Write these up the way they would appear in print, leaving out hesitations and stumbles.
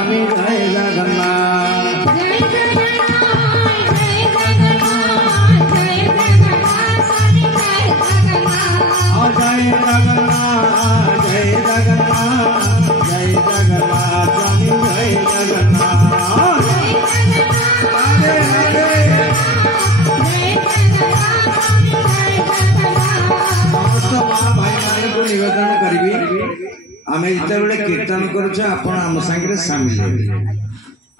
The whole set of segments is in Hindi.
स्वामी जय जगन्नाथ जय जगन्नाथ जय जगन्नाथ जय जगन्नाथ स्वामी जय जगन्नाथ राधे राधे समस्त माँ भाई मान को निवेदन करी आम जिते कीर्तन करुचे आपण आम सांगे सामिल हे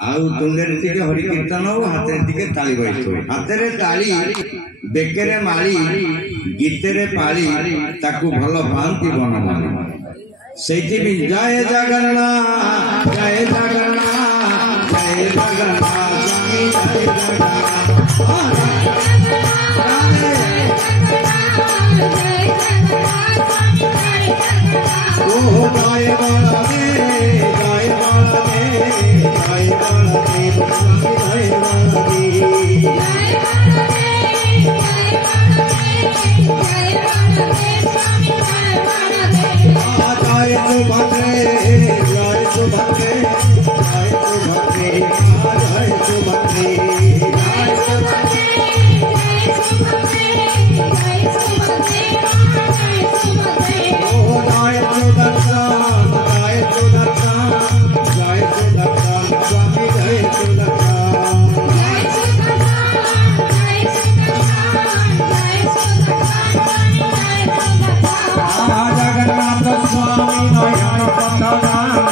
आउ तुंडे टिके हरि कीर्तन हो हाथ टिके ताली बजो हाथ रे ताली बेकेरे माली गीतेरे पाली ताकू भल पांती बन सेठी भी जय जगन्नाथ जय जगन्नाथ जय जगन्नाथ स्वामी जय जगन्नाथ ओ जय बलदेव जय बलदेव जय बलदेव स्वामी जय बलदेव जय सुभद्रे जय सुभद्रे जय सुभद्रे जय सुभद्रे ओ जय सुदर्शन जय सुदर्शन जय सुदर्शन स्वामी जय सुदर्शन जगन्नाथ स्वामी नयन पथगामी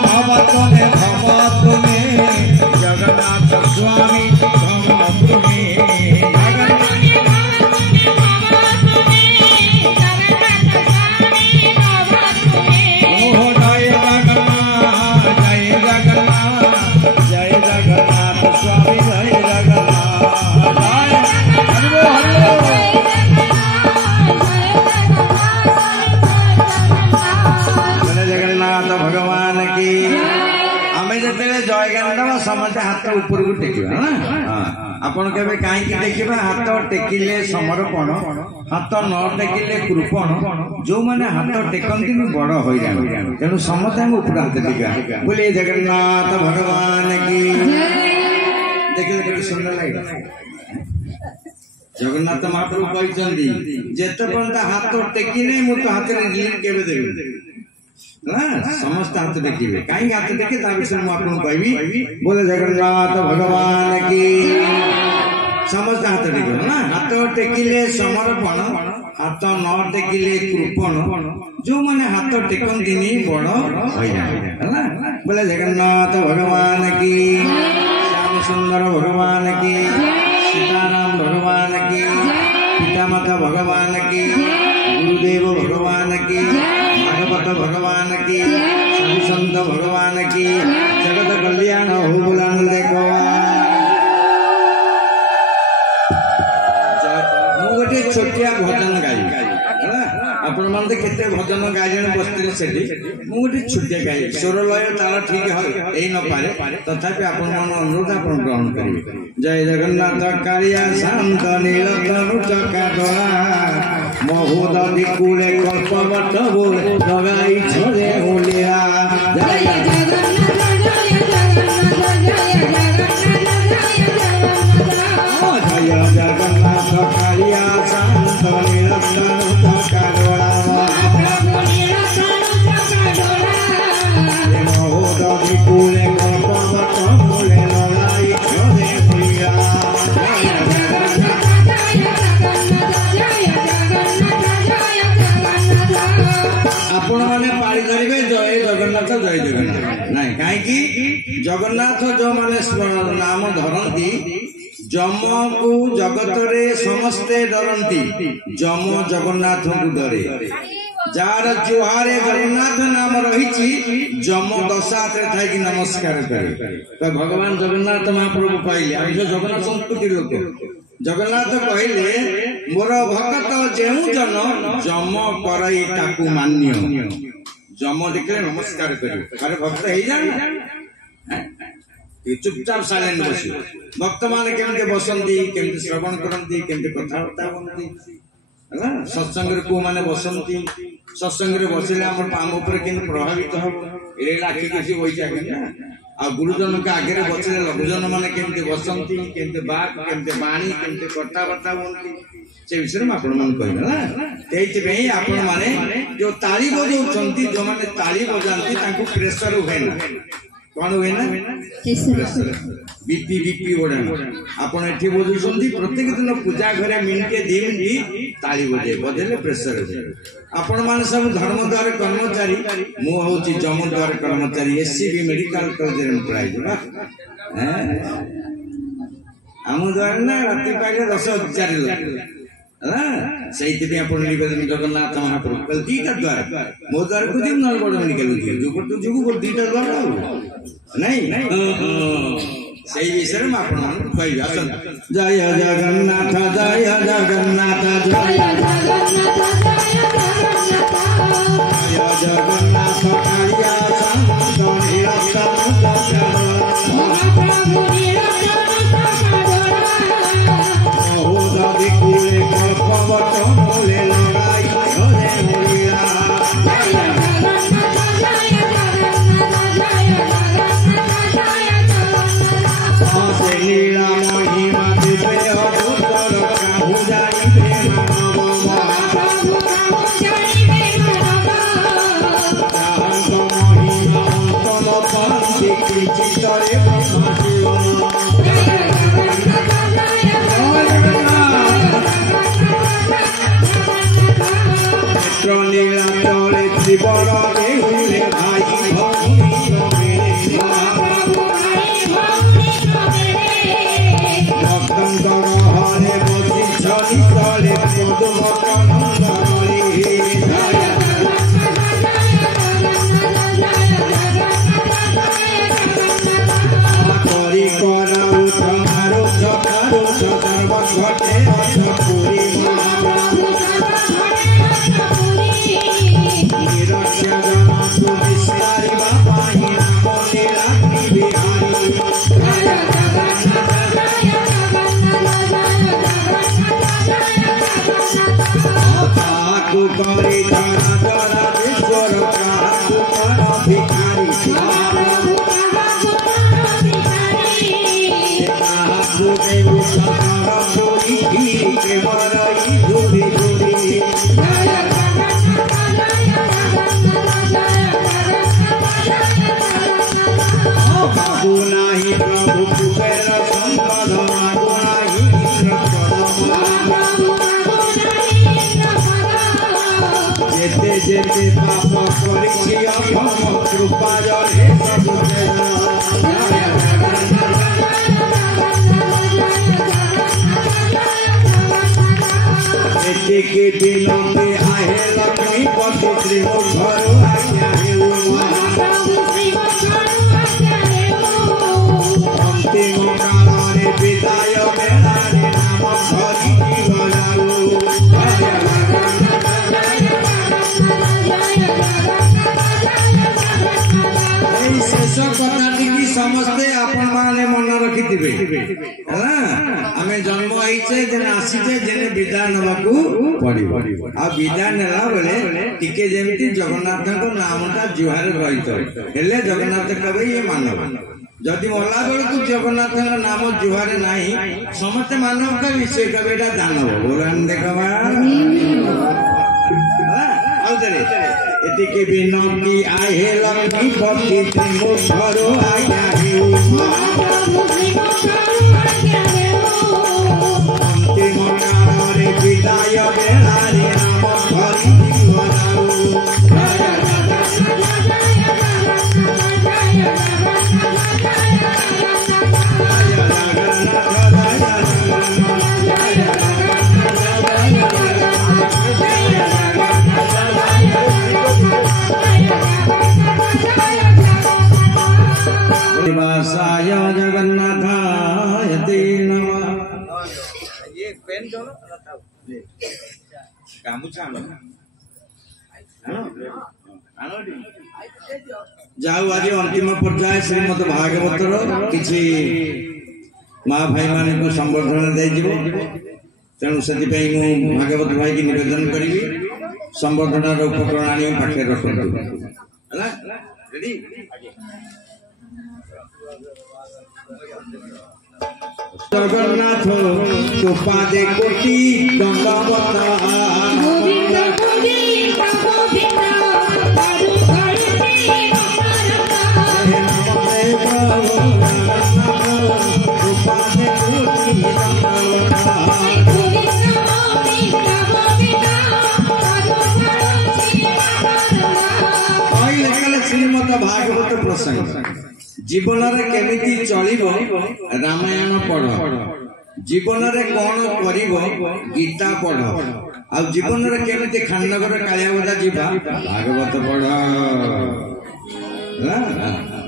भव तुमे भव तुमे जगन्नाथ स्वामी भव तुमे समझे हाथ ऊपर को टेकिबा आपण केबे काई की देखिबा हाथ टेकिले समर्पण हाथ न टेकिले कृपण जो माने हाथ टेकंती बड़ होई जान तेनु समझे हम ऊपर हाथ टेका बोले जगन्नाथ भगवान की देखिले केते सुंदर लागे जगन्नाथ महाप्रभु कहचंदी जेते पर्यंत हाथ टेकी नै मु तो हाथ रे लीन केबे देबे समस्त हाथ देखिए कहीं हाथ देखे विषय मुझे कहबी बोले जगन्नाथ भगवान की समस्त हाथ टेक ना हाथ टेकिले समर्पण हाथ न टेकिले कृपण जो माने हाथ टेकती बड़ है बोले जगन्नाथ भगवान की श्याम सुंदर भगवान की सीताराम भगवान की पितामाता भगवान की गुरुदेव भगवान की भागवत भगवान की साधु संत भगवान की जगत कल्याण हो बुलान देखो गोटे छोटिया भजन गाई आपण मान केते भजन गाई जन बस्ती सेठी मु गोटे छोटिया गाई स्वर लय ताल ठीक है न पारे तथापि आपण मान अनुरोध आपण ग्रहण करिवे जय जगन्नाथ कालिया शांत नीलतनु चकाडोला महोदधि कूले कल्पवट बोले लगाई छोरे होलिया जय जगन्नाथ जय जगन्नाथ कालिया शांत नीलतनु चकाडोला महोदधि कूले कल्पवट बोले लगाई छोरे होलिया आपण माने पाड़ी धरिबे जय जगन्नाथ नहीं कहीं जगन्नाथ जो माने नाम धरती जम को जगत रे समस्ते डरती जम जगन्नाथ को डरे जार जुहारे जगन्नाथ नाम रही जम दशात थी नमस्कार करे तो भगवान जगन्नाथ महाप्रभु कहले हम जो जगन्नाथ संस्कृति लोक जगन्नाथ कहले मोर भक्त जेउ जन जम करई ताकू मान्य जम देखले नमस्कार करे अरे भक्त हे जान चुपचाप साइलेंट बस भक्त मान केमती बसंती केमती श्रवण करती केमती कथबार्ता बनती सत्संग को माने बसंती सत्संग बसिले आम उपर के प्रभावित हम ये आखि किसी वही ना आ गुरुजन के आगे बसिले लघुजन मैंने केमती बसंती केमती बाक केमती बाणी केमती कथबार्ता बनती से विषय में आपण मन कहबे ना आपण माने जो ताली बजाउछंती जो माने ताली बजांती तांको प्रेशर हुए ना कौन हुए ना बीपी बीपी बढ़े आपण एठी बजाउछंती प्रत्येक दिन पूजा घरे मिनिटे 2 मिनिट ताली बजे बजेले प्रेशर हुए आपण माने सब धर्मद्वार कर्मचारी मु होची जमद्वार कर्मचारी एससीबी मेडिकल कॉलेज रे पढ़ाई बा हम द्वार ना राति पाइले 10,000 सही निवेदन जगन्नाथ महाप्रभु कल दीटा द्वार मो द्वार को दी न बड़ मेडिकल जो तो जुगु को दीटा द्वार नहीं सही विषय में आपण कहि आसन जय जगन्नाथ जय जगन्नाथ जय जगन्नाथ कालिया संत निरसन के दिनों में आए लक्ष्मी पति श्री घर अंतिम काल विदाय बेलारे नाम धरी शेष कथाटी की समस्ते आपण माने मन रखिथिबे आमे जन्म आइचे जेने आसीचे जेने विदाय नबाकू पड़िबो आ विदाय नेला बेले टिके जेमिति जगन्नाथ को नामटा जुहार रहितो हेले जगन्नाथ कहबे ये मानव जदि मरला बेले को जगन्नाथ नाम जुहार नाही समस्त मानव का विषय कहबेटा दानव बोलन देखबा आउतरे एतिके बिनती आहे लक्ष्मी पति त्रिमु घरो आया अंतिम काल विदाय बेलारे नाम धरी जगन्नाथाय ते नमः। ये पेन जो गामुछा जाऊ आज अंतिम पर्याय श्रीमद भागवतर किसी माँ भाई मान को संबर्धना दे तेणु से भागवत भाई की निवेदन करी संबर्धनार उपकरण आनी पाखे रखु जगन्नाथ तो पादे कोटि दंडवत श्रीमद भागवत प्रसंग जीवन केमिति चलिब रामायण पढ़ जीवन कौन कर गीता पढ़ आ जीवन केमिति खाननगर कालियाबोदा जीवा भागवत पढ़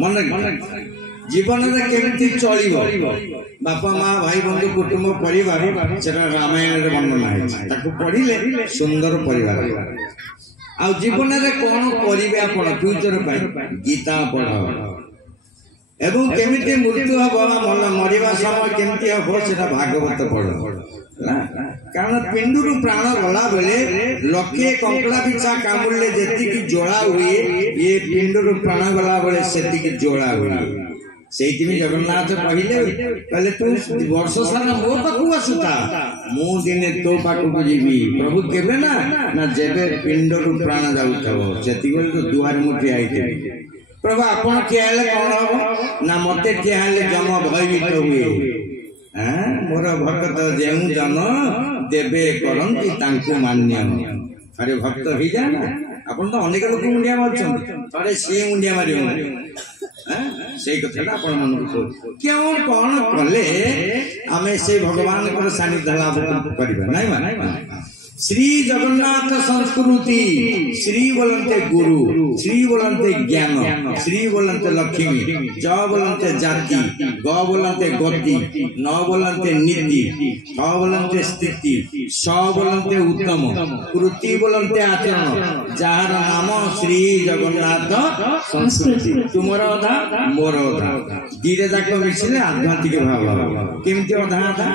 मन जीवन केमिति चलिब बापा माँ भाई बंधु कुटुंब परिवार से रामायण वर्णना है पढ़िले सुंदर परिवार आ जीवन में कौन करेंगे आप फ्यूचर गीता पढ़ एवं केमिति मृत्यु हम मरवा समय केमिति हम से भागवत पढ़ कारण पिंडुर प्राण गला बेले लक्षे कंकड़ा पिछा कामुड़े जी जोड़ा हुए ये पिंडुर प्राण गला बेले से जोड़ा हुए से जगन्नाथ कहले तू वर्ष सारा मो पाखु आसुता मु दिने तो पाखु जीवी प्रभु केबे ना जेबे पिंडर प्राण जाऊ से तो दुआर मु ठिया प्रभु आपण ठिया कौन हम ना मत ठिया जम भयभीत हुए मोर भक्त जो जन देवे करती मान्य अरे भक्त हो जाए आप अनेक लोग मुंडिया मार्च थे सी मुंडिया मार से कथा क्यों कौन कले आम से भगवान को सानिध्य लाभ कर श्री जगन्नाथ संस्कृति श्री बोलते गुरु श्री बोलते ज्ञान श्री बोलते लक्ष्मी ज बोलते जाति ग बोलते गति न बोलते नीति ठ बोलते स्थिति स बोलते उत्तम कृति बोलते आचरण जार नाम श्री जगन्नाथ संस्कृति तुमर अधा मोर अधा दीटा जाक मिसिले आध्यात्मिक भाव केमती अधा अधा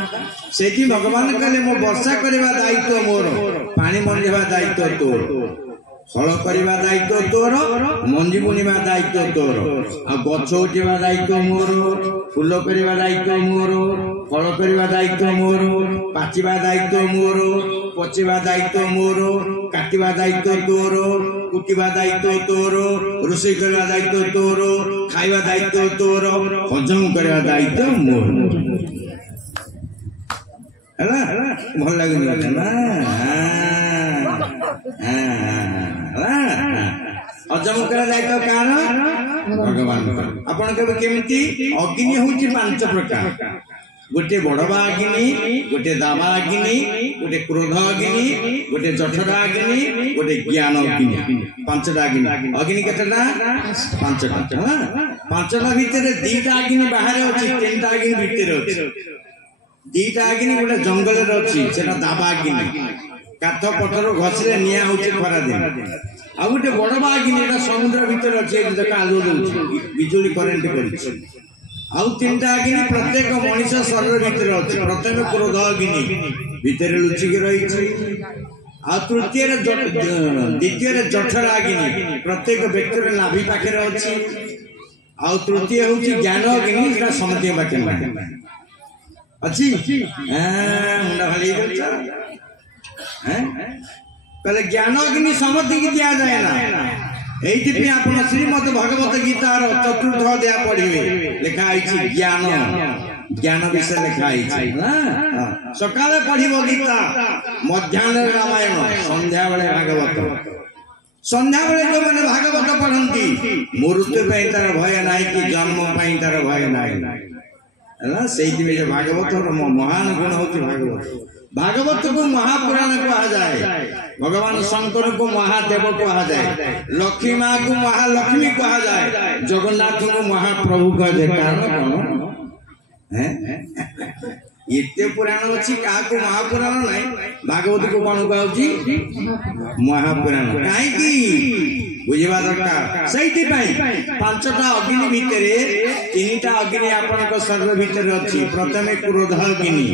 से भगवान कहले मो वर्षा करवा दायित्व मोर पानी मंडा दायित्व तोर हल करवा दायित्व तोर मंजी बुणवा दायित्व तोर आ गछ उठा दायित्व मोर फूल करवा दायित्व मोर फल करवा दायित्व मोर पाचिबा दायित्व मोर पचेवा दायित्व मोर काटिबा दायित्व तोर कुटिबा दायित्व तोर रोषेई करवा दायित्व तोर खाइबा दायित्व तोर हजम करवा दायित्व मोर भल लगे हजम कर दायित्व कार भगवान आपण केमिति अग्नि हूँ 5 प्रकार गोटे बड़वा अग्नि गोटे दावा अग्नि गोटे क्रोध अग्नि गोटे जठरा अग्नि गोटे ज्ञान अग्नि 5टा अग्नि अग्नि केतटा 5टा 5टा भितर 2टा अग्नि बाहर अच्छी 3टा अग्नि भितर अच्छी 2टा अग्नि गोटे जंगल अच्छी से दावा अग्नि काठ पथर घषिले निआ हो खरा दिन आ गोटे बड़वा अग्नि समुद्र भितर अच्छे आलु बिजुली करेन्ट कर आउ 3टा अग्नि प्रत्येक मनीष शरीर भितर अच्छे प्रत्येक क्रोध अग्नि भितर लुचिक रही द्वितीय जठर अग्नि प्रत्येक व्यक्ति नाभि पाखे अच्छी आउ तृतीय हूँ ज्ञान अग्नि समझ पाखे अच्छी मुंडा खाली कहले ज्ञान अग्नि समझ की दिया जाए ना यही आप श्रीमद भगवत गीतार 4th अध्याय पढ़े लिखाई ज्ञान ज्ञान विषय लिखाई सकाल पढ़व गीता मध्याह्न रामायण संध्या बेले भागवत संध्या बेले जो मैंने भागवत पढ़ती मृत्यु तार भय ना कि जन्म तार भय ना से भागवत महान गुण होती भागवत भागवत को महापुराण कहा जाए भगवान शंकर को महादेव कहा जाए लक्ष्मी माँ को महालक्ष्मी कहा जाए जगन्नाथ को महाप्रभु कहा जाए कारण कौन एते पुराण अच्छी क्या महापुराण ना भागवत को कौन कहूँ महापुराण कहीं बुझा दरकार से पांचटा अग्नि भितर तीन अग्नि आपण शरीर भितर अच्छी प्रथम क्रोध अग्नि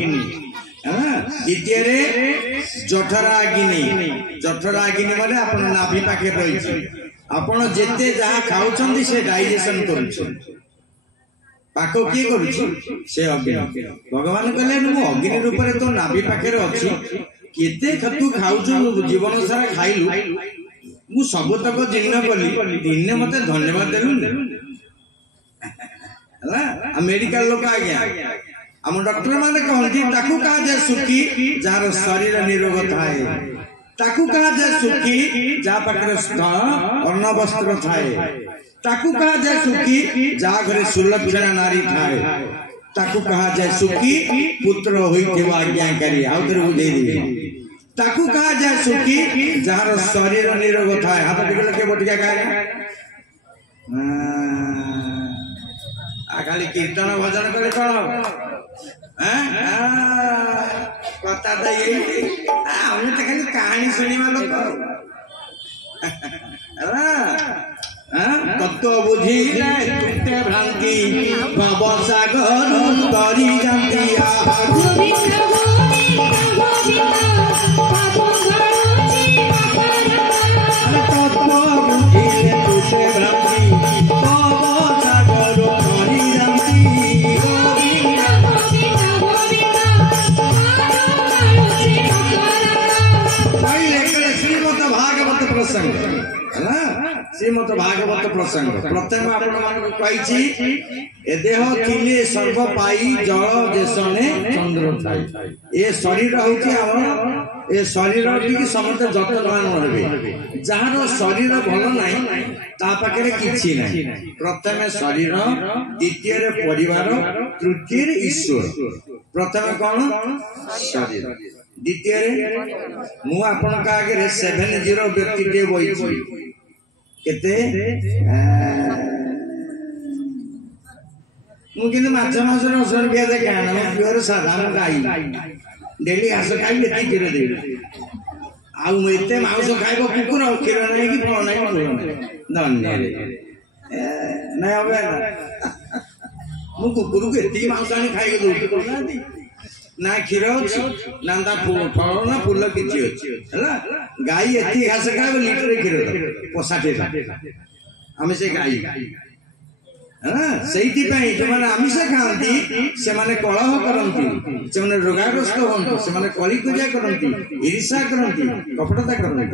द्वितीय जठरा अग्नि माने आपण नाभि पाखे रही आपण जेते जहाँ खाऊं से डाइजेशन कर पाक किए कर से अग्नि भगवान कहले मु अग्नि रूप में तो नाभि पाखे अच्छी केते तू खाऊ जीवन सारा खाइलु मु सबतक जीर्ण कली दिन मत धन्यवाद देलु मेडिकल लोक आज्ञा आम डॉक्टर माने कहती ताकू कहा जाए सुखी जार शरीर निरोग थाए ताकू कहा जाए सुखी जा पाखरे अन्न वस्त्र थाए ताकू कहा जाए सुखी जा घरे सुलक्षणा नारी थाए ताकू कहा जाए सुखी पुत्र होइथिबा आज्ञाकारी आउ थरे बुझे दिबे ताकू कहा जाए सुखी जार शरीर निरोग थाए हाथ टिकल के बटिया खाए खाली कीर्तन भजन करे कौन कथा तो ये हमें तो खाली कहानी सुनिवा लोक तत्व बुझी तुते भ्रांति भव सागर तरी जातिया तत्व बुझी तुते भ्रांति भव सागर तरी श्रीमद भागवत प्रसंग प्रथम आपी देह थिले सर्व पाई जल देशने चंद्र थाई ए शरीर हूँ ए शरीर की समस्त जतन रहे जार शरीर भल ना पाखे किसी ना प्रथम शरीर द्वितीय परिवार तृतीय ईश्वर प्रथम कौन शरीर द्वितीय मु आपण आगे 70 व्यक्ति टे बही केते मुझे माछ मास रसर पिया दे खाना प्योर साधा गाई डेली घास खाई एति क्षीर देबी आउ एते मांस खाइबो कुकुर क्षीर नै कि फल नै फल धन्य नै हबे मु कुकुर को एति मांस आनी खाइ के दउती ना क्षीर अच्छी ना फल ना फूल किसी अच्छी है गाई एति घास खाए लिटर क्षीर पसाटे आम से गाई से जो मैंने आमिष खाती से कलह करती से रोगाग्रस्त हूँ से कलिकुजा करती ईर्षा करती कपटता करती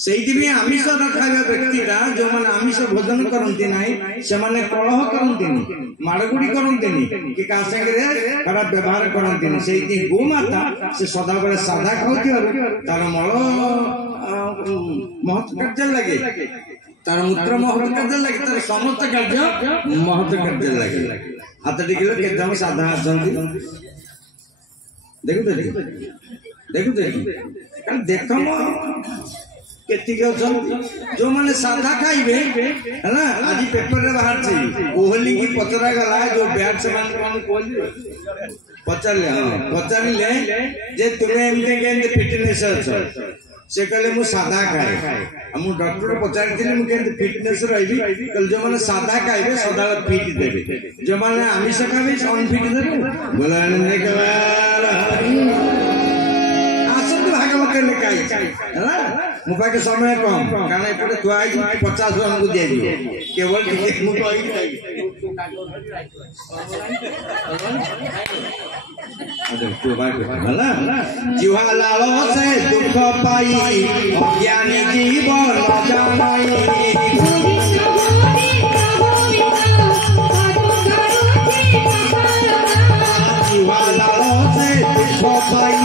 से आमिष न खाଇବା व्यक्तिटा जो मैंने आमिष भोजन करती ना से कलह करती माड़गुड़ी करती कि क्या संगे खराब व्यवहार करती से गोमाता से सदा बेले साधा खाऊ तार मल महत्व कार्य लगे तार मूत्र महत्व कार्य लगे तार समस्त कार्य महत्व कार्य लगे हाथ टिकल केतम साधा देखु देख जो मैंने साधा खाइबे है ना आज पेपर रे बाहर कोहली की पचरा गला जो बैट्समैन कौन पचारे जे तुम्हें एमती फिटनेस अच्छ से कहले मु साधा खाए मु डॉक्टर पचारि फिटनेस रही जो मैंने साधा खाइबे सदा फिट देबे जो मैंने आमिष खाइबे अनफिट देबे बोला भागवत लिखाई मो पाखे समय कम कारण एपटे थुआई 50 हमको दे दियो केवल टिके मु जीवा लाल से दुख पाई ज्ञानी जीवन जानाई जीवा लाल से दुख पाई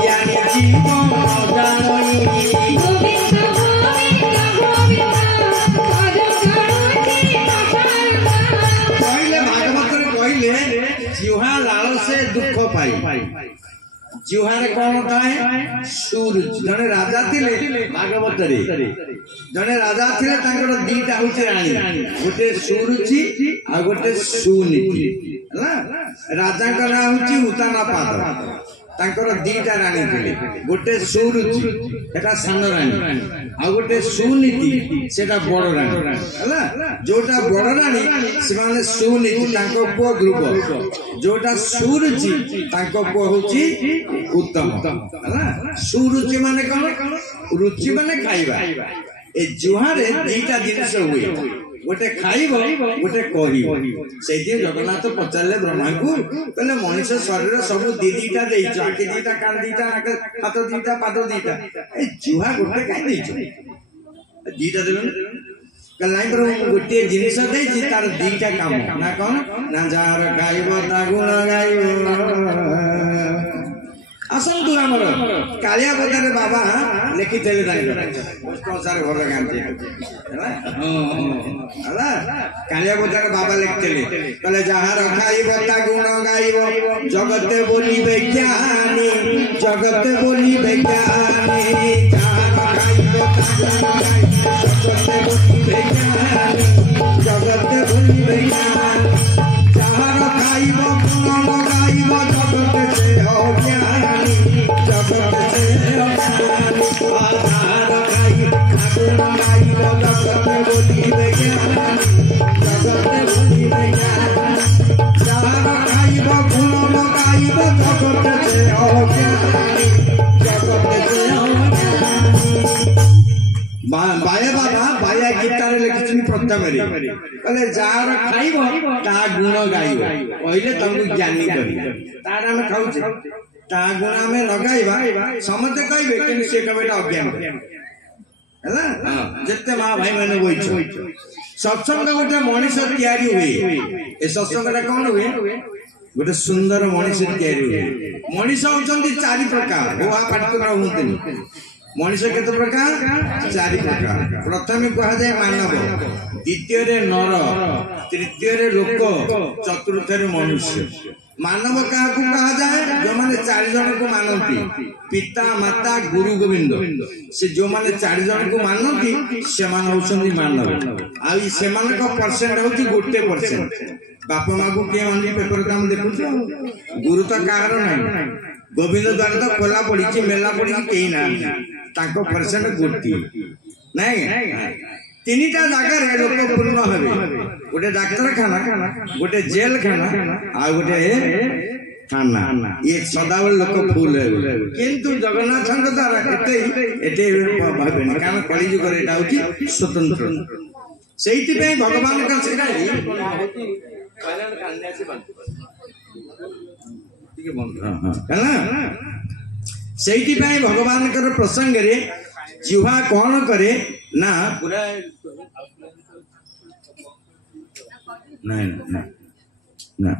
ज्ञानी जीवन जानाई जीवा लाल से दुख पाई जुहारे कौन थाए सुरुचि जने राजा थिले भागवत रे जने राजा थिले तांकर दीटा होचे रानी गोटे सुरुचि आ गोटे सुनीति हला राजा का नाम होची उतानापाद तांकर दीटा रानी थिले गोटे सुरुचि एटा सान रानी आ गोटे सुनीति सेटा बड़ रानी हला जोटा बड़ रानी से माने सुनीति तांको पो ग्रुप जोटा सुरुचि तांको पो होची उत्तम हला सुरुचि माने कोन रुचि माने खाइबा ए जुहारे दीटा जिनिस हुए गोटे खाइब गोटे कहिब सेठी जगन्नाथ पचारले ब्रह्मा को कहले मनुष्य शरीर सब दीटा देइछ आके दीटा कान दीटा हाथ दीटा पाद दीटा ए जुहा गोटे काई देइछ दीटा देबन कहले नाही प्रभु गोटे जिनिस देइछ तार दीटा काम ना कोन ना जार गाइब ता गुण गाइब असंतु हमर कालिया बजार बाबा लेखि देले संसार घर गांधी हला कालिया बजार बाबा लिखतेले कहले जहार खाइब ता गुण गाइब जगते बोलिबे ज्ञानी जगते बोलिबे ज्ञानी जहार खाइब ता गुण गाइब जगते बोलिबे ज्ञानी जहार खाइब गुण गाइब जगते से हो ज्ञानी जगते से हो ज्ञानी आधार खाइब गुण गाइब जगते बोलिबे ज्ञानी जगते बोलिबे ज्ञानी जहार खाइब गुण गाइब जगते से हो ज्ञानी जगते से हो बाया बाबा बाया गीतार लिखिछन प्रथम रे कहले जार खाइब ता गुण गाइब पहिले तमु ज्ञानी करी तार हम खाउछे ता गुण में लगाइबा समते कहबे कि से कबेटा अज्ञान हैला जत्ते मां भाई माने बोइछो सत्संग गोटे मनुष्य तयारी हुए ए सत्संगटा कोन हुए गोटे सुंदर मनुष्य तयारी हुए मनुष्य होचंती चारि प्रकार होआ पाठकरा होंतनी मनुष्य केते प्रकार चारि प्रकार प्रथम कहा जाए मानव द्वितीय रे नर तृतीय रे लोक चतुर्थ रे मनुष्य मानव का कहा जाए जो माने 4 जन को मानती पिता माता गुरु गोविंद से जो माने 4 जन को मानती से मान होछंती मानव आ ई से मान को परसेंट होची 1% बापा मां को के मानली पेपर काम देखु गुरु तो कार नहीं गोविंद द्वार तो खोला पड़ी मेला पड़ी कहीं ना ताको परसेंट गोटी नहीं तीनटा जगह रे लोक पूर्ण होबे गोटे डाक्टर खाना गोटे जेल खाना आ गोटे थाना ये सदाबल लोक फूल है किंतु जगन्नाथ चंद्र द्वारा एते भाबे न कारण कली जुग रे एटा होची स्वतंत्र सेहिति पे भगवान का सेटा कल्याण कन्या से बंद ठीक है बंद हां सेहिति पे भगवान कर प्रसंग रे जिह्वा कौन करे ना पूरा नहीं ना ना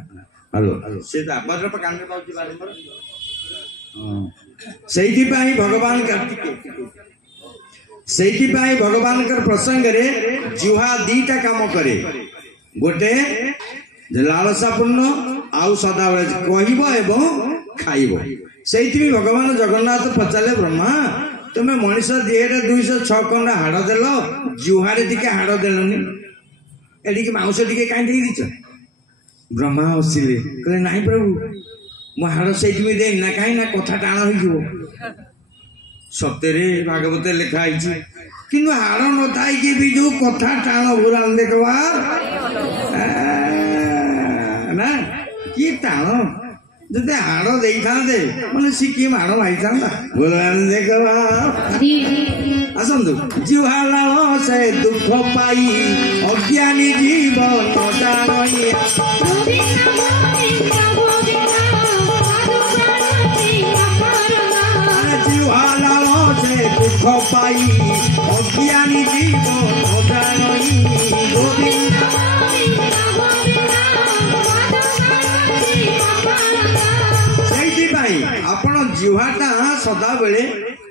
हेलो से आवाज पर कान में पाउची बारंबार सेहिति पे भगवान कर प्रसंग रे जिह्वा दीटा काम करे गोटे लालसापूर्ण आउ सदाबेले कहब एवं खाइब सेहिति भगवान जगन्नाथ पचारे ब्रह्मा तुम्हें मनुष्य देह 206 खंडा हाड़ देल जुहारे टिके हाड़ देलनि एडिक मांस टिके काई दे दिछ ब्रह्मा हसिले कहले नाही प्रभु मो हाड़ सेठी में दे ना काई ना कथा टाण होई जो सत्यरे भागवत लिखा आइछि किंतु हाड़ न थाई कि भी जो कथा टाण भुरान देखवा ना की टाण जदे हाड़ देई थांदे माने सिकी हाड़ भाई थांदा भुरान देखवा असंतु जिह्वालाल से दुख पाई अज्ञानी जीवन जानी जिह्वालाल से दुख पाई अज्ञानी जीवन जानी गोविंद आपण जिह्वाटा सदा बेले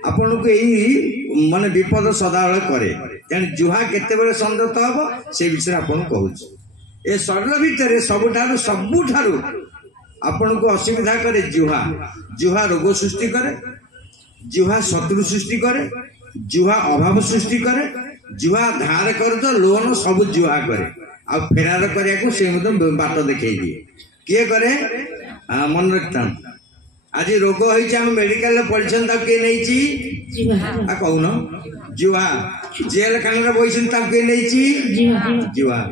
आपण को यही माने विपद सदा बेले करे जान जिह्वा केते बेले संदत हबो से विषय आपण कहूछ ए शरीर भीतर सबुठारु आपण को असुविधा करे जुहा जुहा रोग सृष्टि करे जुहा शत्रु सृष्टि करे जुहा अभाव सृष्टि करे जुहा धार कर तो लोन सब जुहा करे आ फेरार करिया से बाट देखई दिए किए करे मन रखता आज रोग होम मेडिकल पढ़ी किए नहीं कौन जुहा जेल खाना बही किए जुहा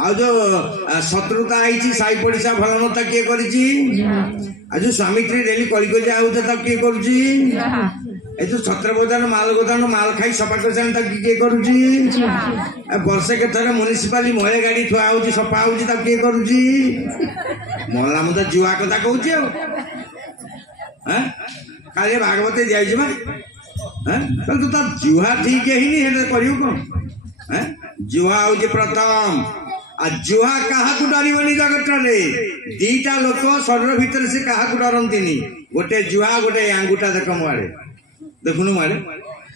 आ जो शत्रुता है साई पड़िशा भल नता किए कर जो स्वामी स्त्री डेली कलिकजा किए कर जो छत्र गोदान माल खाई सफा कर किए कर वर्षे के थर म्यूनिसिपाली महिला गाड़ी थुआ हो सफा हो किए कर मला मुझे जुआ कथा कहूँ खाली भागवत जाए तो जुहा ठीक है कौन जुहा हूँ प्रथम आ जुहा क्या डरबनी जगत रे दीटा लोक शरीर भितर से क्या डरती गोटे जुहा गोटे आंगुठा देख मुआड़े देखुन मुआड़े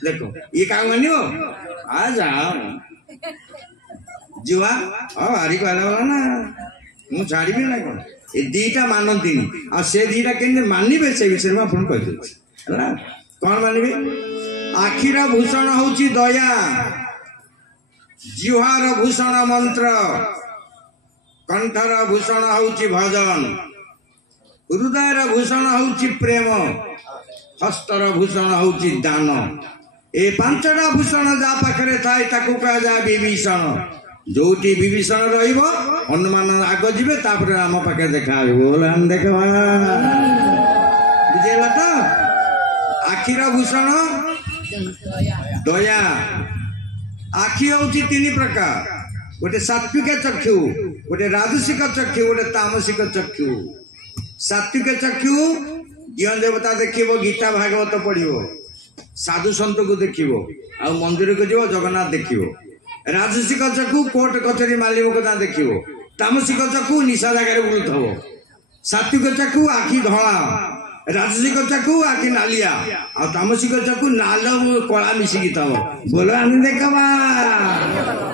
देख ये क्या मान आ जाओ जुहा भारी कहला वाला ना मुझे छाड़ी ना कौन ये दीटा मानती आ से दीटा के मानवे से विषय में आपन कह कौन मानवे आखिर भूषण हूँ दया जिह्वार भूषण मंत्र कंठर भूषण हूँ भजन हृदयर भूषण हूँ प्रेम हस्तर भूषण हूँ दान ए पांचटा भूषण जा पाखे थाए ताकू कह जाए विभीषण जोटी विभीषण रनुमान आग जी आम पाखे देखा बोला देखा बुझेगा तो आखिर भूषण दया आखि हूँ तीन प्रकार गोटे सात्विक चक्षु गोटे राजसिक चक्षु गोटे तामसिक चक्षु सात्विक चक्षु दिय देवता देखिबो गीता भागवत पढ़िबो साधु संत को देखिबो आ मंदिर को जीव जगन्नाथ देखिबो राजसिक चक्षु कोर्ट कचेरी मालिक को देखिबो तामसिक चक्षु निशा जगह बुलुथबो सात्विक चक्षु आखि धला राजसिक चक्षु आखि नालिया आ तामसिक चक्षु नाल कला मिसिकी थब बोलो आने देखा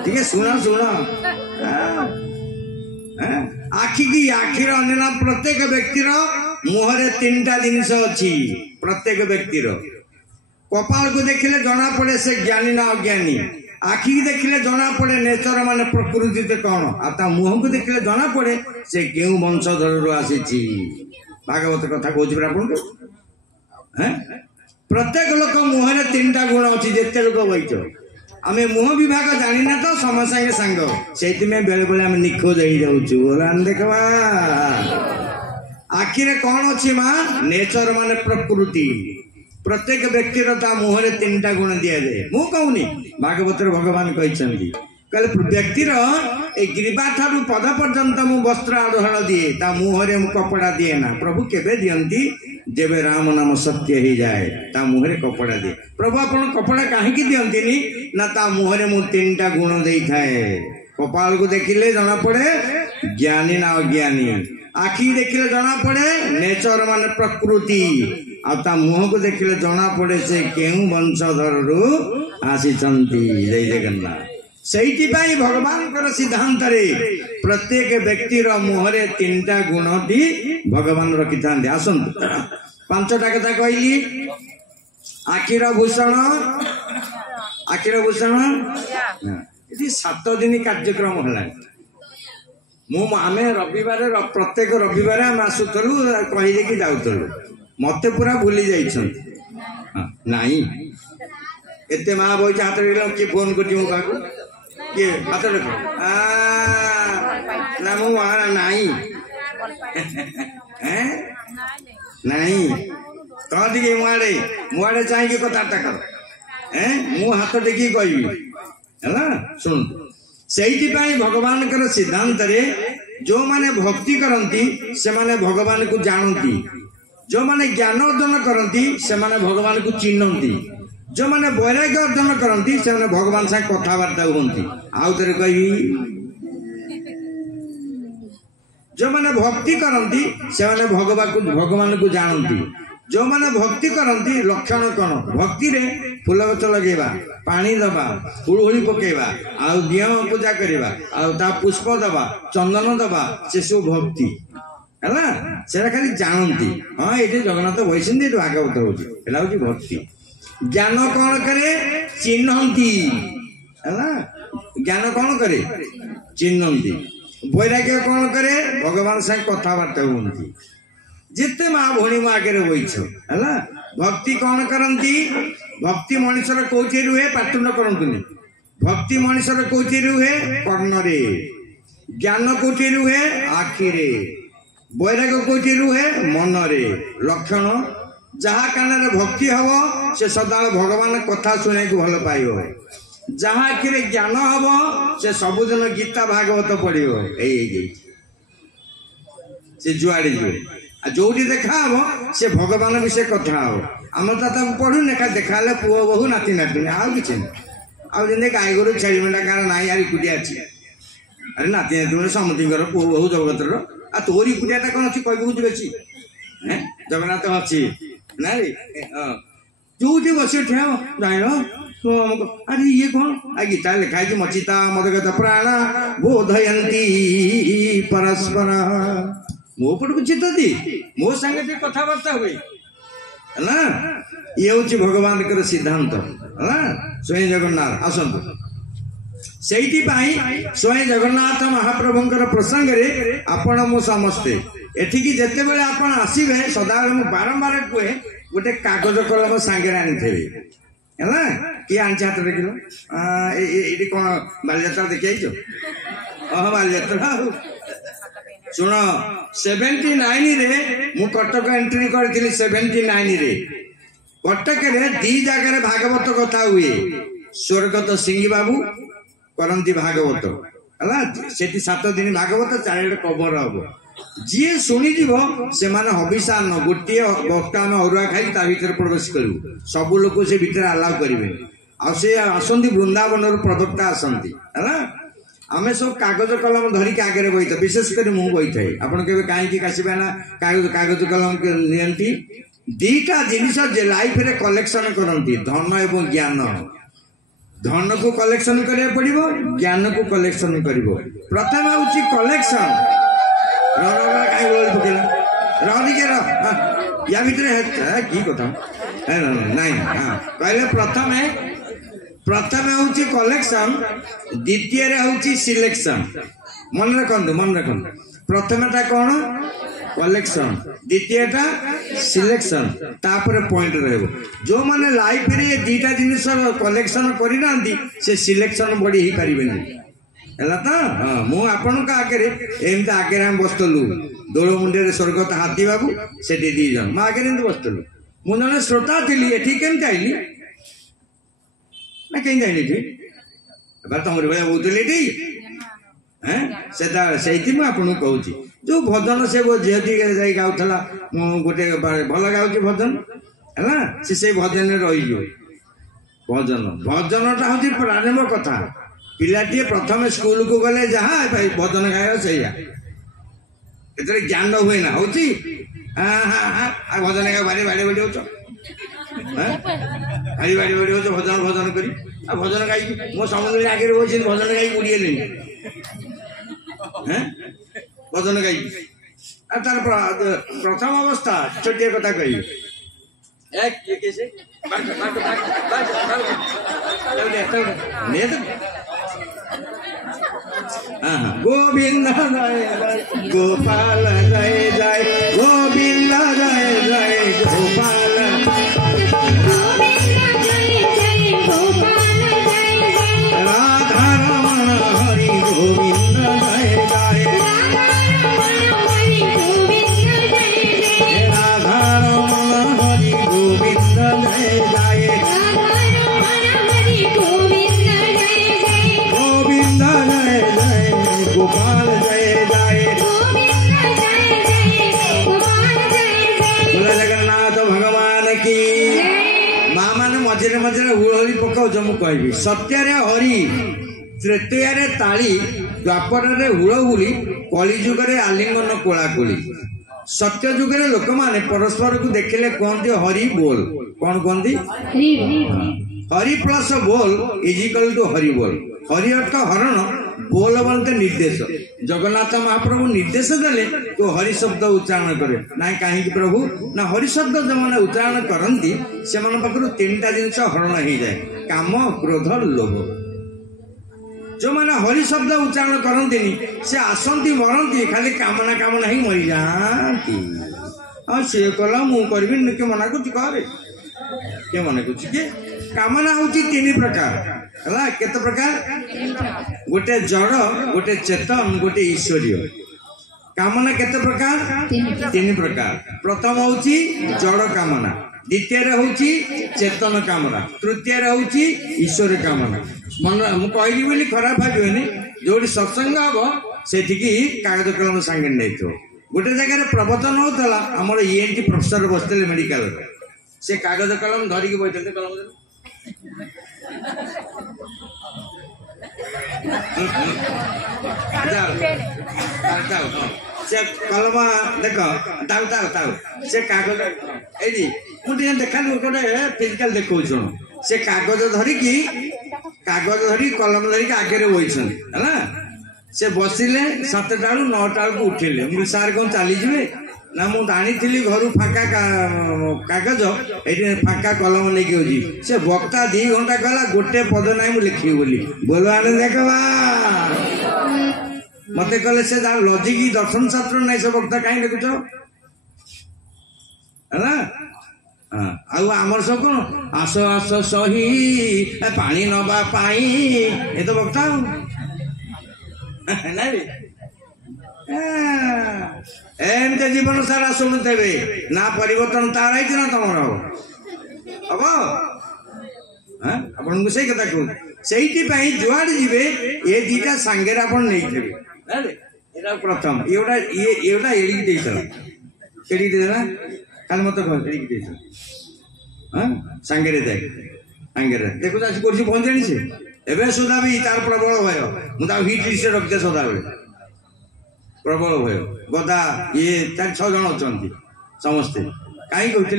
ठीक है सुना सुना आखि की आखिर अन्य प्रत्येक व्यक्तिर मुहरे तीन टा जिनस अच्छी प्रत्येक व्यक्तिर कपाल को देखिले जना पड़े से ज्ञानी ना अज्ञानी आखि की देखिले जना पड़े नेचर माने प्रकृति ते कौन आ मुह को देखिले जना पड़े से केउ वंशधर आसी भागवत कथा कहूँ आपको प्रत्येक लोक मुहरे तीन टा गुण अच्छी जिते लोक बहीच आम मुह विभाग जानी ना तो सम सागे सांग से बेले बेले आम निखोज हो जाऊँ देखा आखिरे कौन अच्छी माँ नेचर माने प्रकृति प्रत्येक व्यक्तिर मुहरे तीन टा गुण दि जाए मु कहूनी भागवत भगवान कहते कहले व्यक्तिर ए ग्रीवा ठारू पद पर्यंत मु वस्त्र आरोहण दिए ता मुहरे मु कपड़ा दिए ना प्रभु केबे दियंती जेबे राम नाम सत्य ही जाए ता मुहरे कपड़ा दिए प्रभु आपण कपड़ा काहे की दियंती ना ता मुहरे मु तीन टा गुण देई थाए कपाल को देखिले जना पड़े ज्ञानी ना अज्ञानी आखि देखिले जना पड़े नेचर माने प्रकृति आ ता मुह को देखिले जना पड़े से केउ वंशधर रु आसीचंती जय जगन्नाथ सही भगवान सिद्धांत रे प्रत्येक व्यक्तिर मुहरे तीन टा गुण दी भगवान रखी था आसतु पांचटा कथा कहली आखिर भूषण ये 7 दिन कार्यक्रम है आमे रविवार प्रत्येक रविवार आम आसुलु कहीदे जाऊलु मत पूरा भूली जाई एते माँ बही हाथ किए फोन कर किए हाथ रख ना मु नाई नाई कह मुआड़े चाहिए कथाटा कर मु हाथ टेक कहबी शुण से भगवान कर सिद्धांत रे जो माने भक्ति करती से माने भगवान को जानती जो माने ज्ञान अर्जन करती से माने भगवान को चिन्हती जो माने वैराग्य अर्जन करती से माने भगवान से कथबार्ता हमें आउ थे कही जो माने भक्ति करती से माने भगवान को जानती जो माने भक्ति करती लक्षण कौन भक्ति रे फूल गच लगेगा पानी दबा हुड़हुड़ी पकेबा आउ दिह पूजा करवा आ पुष्प दबा चंदन दबा से सब भक्ति ହେଲା ସେଟା ଖାଲି ଜାଣନ୍ତି ହଁ ଏଠି ଜଗନ୍ନାଥ ବସିଛନ୍ତି ଏଠି ଭାଗବତ ହଉଛି ଏଟା ହଉଛି ଭକ୍ତି। ଜ୍ଞାନ କଣ କରେ ଚିହ୍ନନ୍ତି ହେଲା ଜ୍ଞାନ କଣ କରେ ଚିହ୍ନନ୍ତି। ବୈରାଗ୍ୟ କଣ କରେ ଭଗବାନ ସାଙ୍ଗେ କଥାବାର୍ତ୍ତା ହୁଅନ୍ତି। ଯେତେ ମା ଭଉଣୀ ମୋ ଆଗରେ ବଇଛ ହେଲା ଭକ୍ତି କଣ କରନ୍ତି ଭକ୍ତି ମଣିଷର କୋଉଠି ରୁହେ ପାଟୁଣ୍ଡ କରନ୍ତୁନି। ଭକ୍ତି ମଣିଷର କୋଉଠି ରୁହେ କର୍ଣ୍ଣରେ। ଜ୍ଞାନ କୋଉଠି ରୁହେ ଆଖିରେ। ବୈରାଗ୍ୟ କୋଉଠି ରୁହେ ମନରେ। ଲକ୍ଷଣ ଯାହା କାନରେ ଭକ୍ତି ହବ ସେ ସଦାବେଳେ ଭଗବାନ କଥା ଶୁଣିବାକୁ ଭଲ ପାଇବ। ଯାହା ଆଖିରେ ଜ୍ଞାନ ହବ ସେ ସବୁଦିନ ଗୀତା ଭାଗବତ ପଢିବ। ଏଇ ସେ ଯୁଆଡେ ଯିବ ଆଉ ଯୋଉଠି ଦେଖା ହବ ସେ ଭଗବାନ ବିଷୟ କଥା ହବ। ଆମର ତ ତାକୁ ପଢୁନି ଦେଖା ହେଲେ ପୁଅ ବୋହୁ ନାତି ନାତୁଣୀ ଆଉ କିଛି ନାହିଁ। ଆଉ ଯେମିତି ଗାଈ ଗୋରୁ ଛେଳି ମେଣ୍ଢା କାହାର ନାହିଁ ଆରି ଏକୁଟିଆ ଅଛି। ଆରେ ନାତି ନାତୁଣୀ ସମସ୍ତଙ୍କର ପୁଅ ବୋହୁ ଜଗତର ଆଉ ତୋରି ଏକୁଟିଆଟା କଣ ଅଛି କହିବୁ ବେଶୀ ଜଗନ୍ନାଥ ଅଛି ନାଇଁ ହଁ ଯୋଉଠି ବସିବ ଠିଆ ଜାଣିଲ ଆରେ ଇଏ କଣ ଆ ଗୀତା ଲେଖା ହେଇଛି ମଚିତା ମଦଗତ ପ୍ରାଣ ବୋଧୟନ୍ତି ପରସ୍ପର ମୋ ପଟକୁ ଚିତ୍ତନ୍ତି ମୋ ସାଙ୍ଗେ ଟିକେ କଥାବାର୍ତ୍ତା ହୁଏ ହେଲା। ଇଏ ହଉଛି ଭଗବାନଙ୍କର ସିଦ୍ଧାନ୍ତ ହେଲା। ସ୍ୱୟଂ ଜଗନ୍ନାଥ ଆସନ୍ତୁ ସେଇଥିପାଇଁ ସ୍ୱୟଂ ଜଗନ୍ନାଥ ମହାପ୍ରଭୁଙ୍କର ପ୍ରସଙ୍ଗରେ ଆପଣ ମୁଁ ସମସ୍ତେ ଏଠିକି ଯେତେବେଳେ ଆପଣ ଆସିବେ ସଦାବେଳେ ମୁଁ ବାରମ୍ବାର କୁହେ ଗୋଟେ କାଗଜ କଲମ ସାଙ୍ଗରେ ଆଣିଥିବେ ହେଲା। କିଏ ଆଣିଛି ହାତ ଦେଖିଲ ଏଇଠି କଣ ବାଲିଯାତ୍ରା ଦେଖି ଯାଇଛ ବାଲିଯାତ୍ରା ଆଉ ଶୁଣ 79ରେ ମୁଁ କଟକ ଏଣ୍ଟ୍ରି କରିଥିଲି। 79ରେ କଟକରେ 2 ଜାଗାରେ ଭାଗବତ କଥା ହୁଏ। ସ୍ୱର୍ଗତ ସିଂହ ବାବୁ କରନ୍ତି ଭାଗବତ ହେଲା। ସେଠି 7 ଦିନ ଭାଗବତ ଚାରିଆଡେ କବର ହବ। ଯିଏ ଶୁଣିଯିବ ସେମାନେ ହବିଷାନ୍ନ ଗୋଟିଏ ବକ୍ତା ଆମେ ଅରୁଆ ଖାଇ ତା ଭିତରେ ପ୍ରବେଶ କରିବୁ। ସବୁ ଲୋକ ସେ ଭିତରେ ଆଲାଉ କରିବେ। ଆଉ ସେ ଆସନ୍ତି ବୃନ୍ଦାବନରୁ ପ୍ରବକ୍ତା ଆସନ୍ତି ହେଲା। ଆମେ ସବୁ କାଗଜ କଲମ ଧରିକି ଆଗରେ ବଇଥାଉ। ବିଶେଷ କରି ମୁଁ ବଇଥାଏ। ଆପଣ କେବେ କାହିଁକି କାଶିବେ ନା କାଗଜ କଲମ ନିଅନ୍ତି। 2ଟା ଜିନିଷ ଯେ ଲାଇଫରେ କଲେକ୍ସନ କରନ୍ତି ଧନ ଏବଂ ଜ୍ଞାନ। ଧନକୁ କଲେକ୍ସନ କରିବାକୁ ପଡିବ ଜ୍ଞାନକୁ କଲେକ୍ସନ କରିବ। ପ୍ରଥମ ହଉଛି କଲେକ୍ସନ। ୟା ଭିତରେ କି କଥା ନାଇଁ କହିଲେ ପ୍ରଥମେ ହଉଛି କଲେକ୍ସନ ଦ୍ୱିତୀୟରେ ହଉଛି ସିଲେକ୍ସନ। ମନେ ରଖନ୍ତୁ ପ୍ରଥମଟା କଣ କଲେକ୍ସନ ଦ୍ୱିତୀୟଟା ସିଲେକ୍ସନ ତାପରେ ପଏଣ୍ଟ ରହିବ। ଯୋଉମାନେ ଲାଇଫରେ ଏ 2ଟା ଜିନିଷ କଲେକ୍ସନ କରିନାହାନ୍ତି ସେ ସିଲେକ୍ସନ ବଡି ହେଇପାରିବେନି ହେଲା ତ। ମୁଁ ଆପଣଙ୍କ ଆଗରେ ଏମିତି ଆଗରେ ଆମେ ବସିଥିଲୁ ଦୋଳ ମୁଣ୍ଡରେ ସ୍ୱର୍ଗତ ହାତୀ ବାବୁ ସେଠି 2 ଜଣ ମୋ ଆଗରେ ଏମିତି ବସିଥିଲୁ। ମୁଁ ଜଣେ ଶ୍ରୋତା ଥିଲି। ଏଠି କେମିତି ଆଇଲି ନା କେମିତି ଆଇଲି ଏଠି ଏবার ତମର ଭଳିଆ ବହୁଥିଲି ଏଠି ସେତେବେଳେ ସେଇଥି ମୁଁ ଆପଣଙ୍କୁ କହୁଛି ଯୋଉ ଭଜନ ସେ ଝିଅଟି ଯାଇ ଗାଉଥିଲା ମୁଁ ଗୋଟେ ଭଲ ଗାଉଛି ଭଜନ ହେଲା। ସେ ସେଇ ଭଜନରେ ରହିଯିବ। ଭଜନଟା ହଉଛି ପ୍ରାରମ୍ଭ କଥା। ପିଲାଟିଏ ପ୍ରଥମେ ସ୍କୁଲକୁ ଗଲେ ଯାହା ଭଜନ ଗାଇବ ସେଇଆ ଏଥିରେ ଜ୍ଞାନ ହୁଏ ନା ହଉଛି ଭଜନ ଗାଇ ଭାରି ବାଡି ବାଡି ହଉଛ ଭଜନ କରି ଆଉ ଭଜନ ଗାଇକି ମୋ ସମୁଦ୍ର ଆଗରେ ବସିଛନ୍ତି ଭଜନ ଗାଇକି ଉଡିଗଲେଣି ଭଜନ ଗାଇକି। ଆଉ ତାର ପ୍ରଥମ ଅବସ୍ଥା ଛୋଟିଆ କଥା କହିବି गोविंद जय जय गोपाल जय जय गोविंद जय जय गोपाल राधा रमण हरि गोविंद जय जय राधा रमण हरि गोविंद जय जय गोविंद जय जय गोपाल जय जय बोला जगन्नाथ भगवान की। माँ मैंने मझे मझे हुड़ी पकाउछ मु कहबी सत्य हरि तृतीय ताली द्वापर हुड़हुड़ी कलिजुगे आलिंगन कोलाकोली। सत्य जुगे लोक माने परस्पर को देखिले कहते हरि बोल कौन कहती हरि प्लस बोल इजिकल टू हरि बोल। हरि अर्थ हरण बोल बोलते निर्देश जगन्नाथ महाप्रभु निर्देश देले तो हरि शब्द उच्चारण करे ना कहीं प्रभु ना हरि शब्द जो मैंने उच्चारण करती से पाखु तीनटा जिनस हरण हो जाए काम क्रोध लोभ जो मैंने हरि शब्द उच्चारण करती से आसती मरती खाली कामना कामना ही मरी जाती हाँ सी कला मु करी के मना कर के मना कर कामना हूँ तीन प्रकार है केते प्रकार गोटे जड़ गोटे चेतन गोटे ईश्वरीय कामना केते प्रकार तीन प्रकार प्रथम हूँ जड़ कामना द्वितीय हूँ चेतन कामना तृतीय हूँ ईश्वर कामना मन मुझे कहली बोली खराब भाविनी जो सत्संग हम से कागज कलम सांगे नहीं गोटे जगह प्रवचन होता आमर ENT प्रोफेसर बसते मेडिकल से कागज कलम धरिकी बैठे कलम से कलम देख ताऊ ताऊ ताऊ से कागज ये मुझे देखा गोटे फिजिकाल देखो से कागज धरिकी कलम धरिकी आगे बही है से बसिले 7टा 9टा को उठेले मुझे सार कौन चलीजे ना मुझे आनी घर फाँका कागज ये फाँका कलम लेके होची से वक्ता 2 घंटा कहला गोटे पद ना मुझे लिखी बोली बोलो आने देखवा मत कहले से लॉजिक दर्शन शास्त्र नहीं से वक्ता कहीं लिखुच है आमर सब कौन आस आस सही पानी नवा पाई ये तो वक्ता एमते जीवन सारा शुणुते ना परिवर्तन तार है ना तुम हम आपन को सही कथा कहूँ से जुआड़े जीवे ये 2टा सांगे नहीं प्रथम ये देला कल मत कह सांगे देखो कुर्सी पहुंचे से एवं सुधा भी तार प्रबल भय मुझे हिट लिस्ट रखते सदा बेले प्रबल भय गदा ये 4-6 जन अच्छा समस्ते कहीं कहती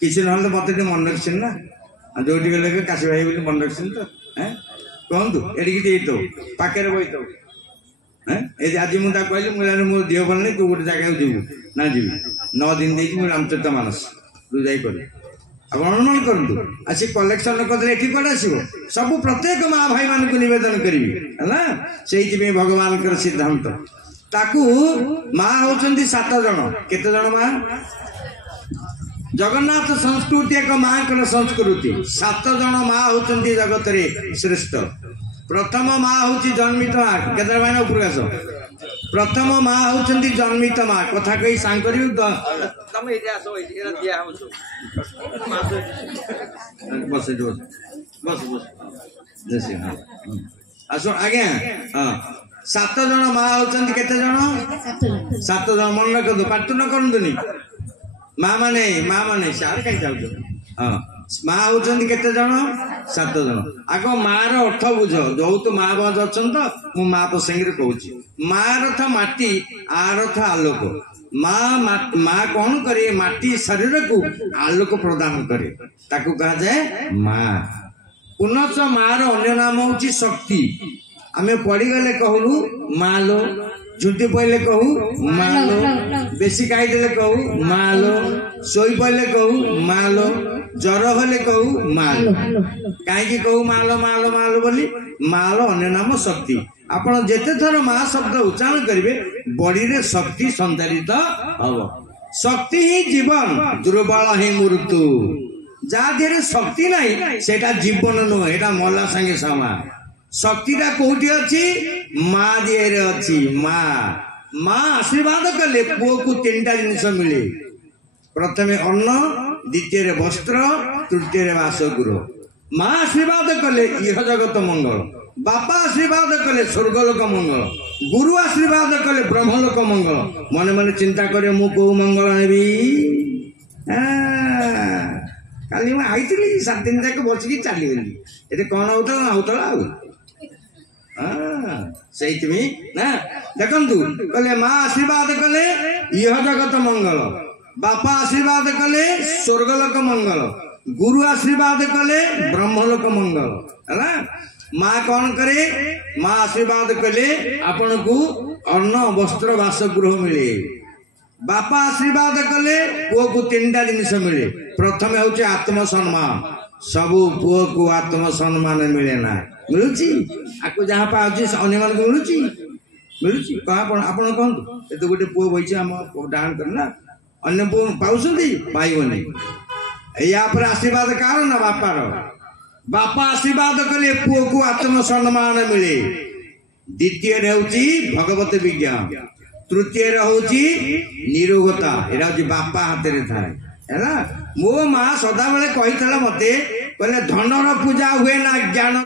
किसी ना मत मन रखी ना जो गले काशी भाई बोली मन रखी तो कहतु ये तो पाखे बही तो आज मुझे कहली मुझे मो देह भल नहीं तू गोटे जगह जीवु ना जी 9 दिन देखिए रामचरित मानस तू जाकर आप अनुमान करूँ आसी कलेक्शन करदे ये कौन आसो सब प्रत्येक माँ भाई मान को नवेदन करी है से भगवान सिद्धांत ताकू माँ होती 7 जन केते जन माँ जगन्नाथ संस्कृति एक माँ कर संस्कृति 7 जन माँ होती जगत श्रेष्ठ प्रथम माँ हूँ जन्मित माँ केदार भाई उपरक आस प्रथम माँ होती जन्मित माँ कथा कही सांग कर आस आज्ञा हाँ 7 जन माँ होती केते जन 7 जन मन रखु पाठ न करनी माँ माने सार कहीं चाहूँ हाँ माँ होती केते जन 7 जन आग माँ अर्थ बुझ जो तो माँ बाज अच्छा तो माँ प्रसंग कहूँ माँ रथ माटी आरथ आलोक माँ कौन करे माटी शरीर को आलोक प्रदान करे ताकू कहा जाए माँ पुनः माँ अन्य नाम हूँ शक्ति आमे पड़ीगले कहलु माँ लो झुंटी पड़े कहू माँ लो बेसी खाईदे कहू माँ लो शोई पड़े कहू माँ लो जर हेले कहू माँ लो कहीं कहू माँ लो बोली माँ लो अन्य नाम शक्ति आपण जेते थर माँ शब्द उच्चारण करेंगे बॉडी रे शक्ति संचारित हम शक्ति ही जीवन दुर्बल ही मृत्यु जहाँ शक्ति नहीं सेटा जीवन नुह एटा मला संगे समान शक्तिटा कौटी अच्छी माँ दिए अच्छी माँ आशीर्वाद कले पुओ को 3टा जिनिस मिले प्रथमे अन्न द्वितीय वस्त्र तृतीय बासगृह माँ आशीर्वाद कले यह जगत मंगल बापा आशीर्वाद कले स्वर्गलोक मंगल गुरु आशीर्वाद कले ब्रह्मलोक मंगल मन मन चिंता करे मु को मंगल नेबी काली मैं आई 7 दिन तक बसिकी चलीगली ये कौन होता से देखु कहले माँ आशीर्वाद कले यह जगत मंगल बापा आशीर्वाद कले स्वर्गलोक मंगल गुरु आशीर्वाद कले ब्रह्मलोक मंगल है माँ कौन करे माँ आशीर्वाद कले आपण को अन्न वस्त्र बासगृह मिले बापा आशीर्वाद कले पुओ को तीन टा जिनिस मिले प्रथम हूँ आत्मसम्मान सबू पुओ को आत्मसम्मान मिले ना मिलुची आपको जहाँ पाँच अन्य मान मिलुची मिलुची आपण कहतु ये तो गोटे पुओ बही आम डाण करना अन्य पुओ पाऊसंती पाइबनी या पर आशीर्वाद कार ना बापार बापा आशीर्वाद कले पुओ को आत्मसम्मान मिले द्वितीय हूँ भगवत विज्ञान तृतीय हूँ निरोगता यहाँ हूँ बापा हाथ में थाए है मो माँ सदा बेले कही मते कहले धनर पूजा हुए ना ज्ञान